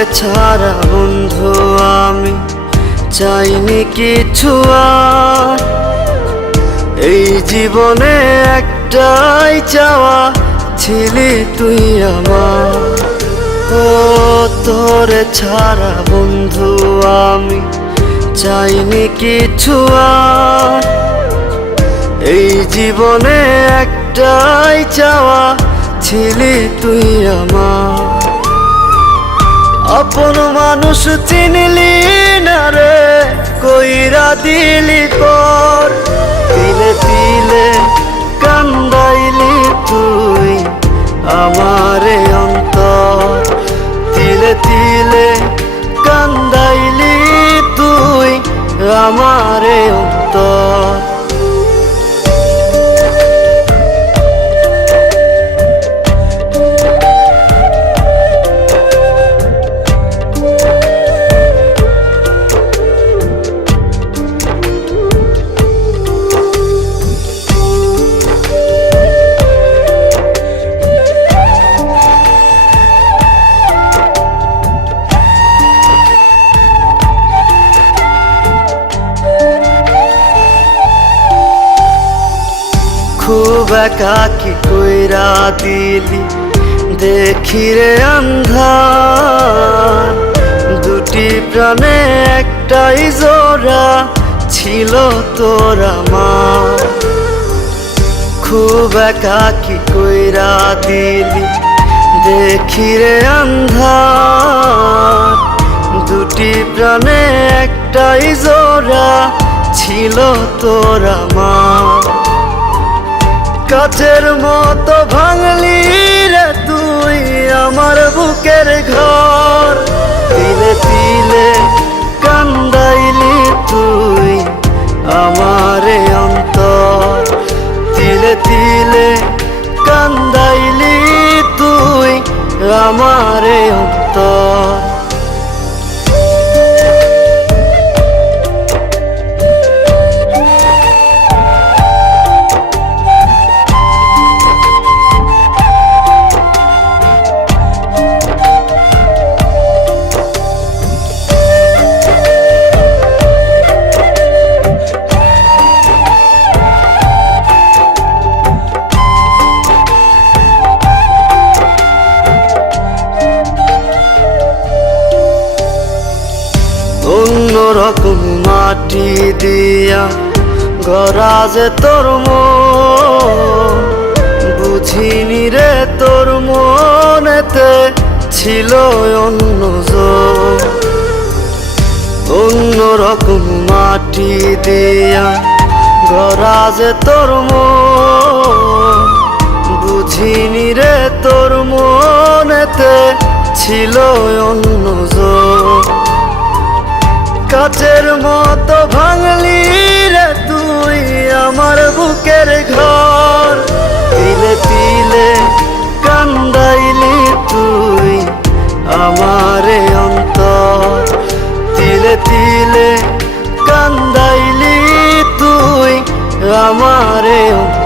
তোরে ছাড়া বন্ধু আমি চাইনি কিছু আর। এই জীবনে একটাই চাওয়া, ছিলি তুই আমার। ও তোরে ছাড়া বন্ধু আমি চাইনি কিছু আর। এই জীবনে একটাই চাওয়া, ছিলি তুই আমার। আপন মানুষ চিনলি না রে, কইরা দিলি পর। তিলে তিলে কান্দাইলি তুই আমারে অন্তর। তিলে তিলে কান্দাইলি তুই আমারে অন্তর। খুব একাকি কইরা দিলি দেখি রে আন্ধার। দুটি প্রাণে একটাই জোড়া, ছিল তোর আমার। খুব একাকি কইরা দিলি দেখি রে আন্ধার। দুটি প্রাণে একটাই জোড়া, ছিল তোর আমার। কাচের মতো ভাঙলি রে তুই আমার বুকের ঘর। তিলে তিলে কান্দাইলি তুই আমারে অন্তর। তিলে তিলে কান্দাইলি তুই আমারে অন্তর। অন্যরকম মাটি দিয়া গড়া যে তোর মন। বুঝিনি রে তোর মনেতে ছিল অন্যজন। অন্যরকম মাটি দিয়া গড়া যে তোর মন। বুঝিনি রে তোর মনেতে ছিল অন্যজন। কাচের মতো ভাঙলি রে তুই আমার বুকের ঘর। তিলে তিলে কান্দাইলি তুই আমারে অন্তর। তিলে তিলে কান্দাইলি তুই আমারে অন্তর।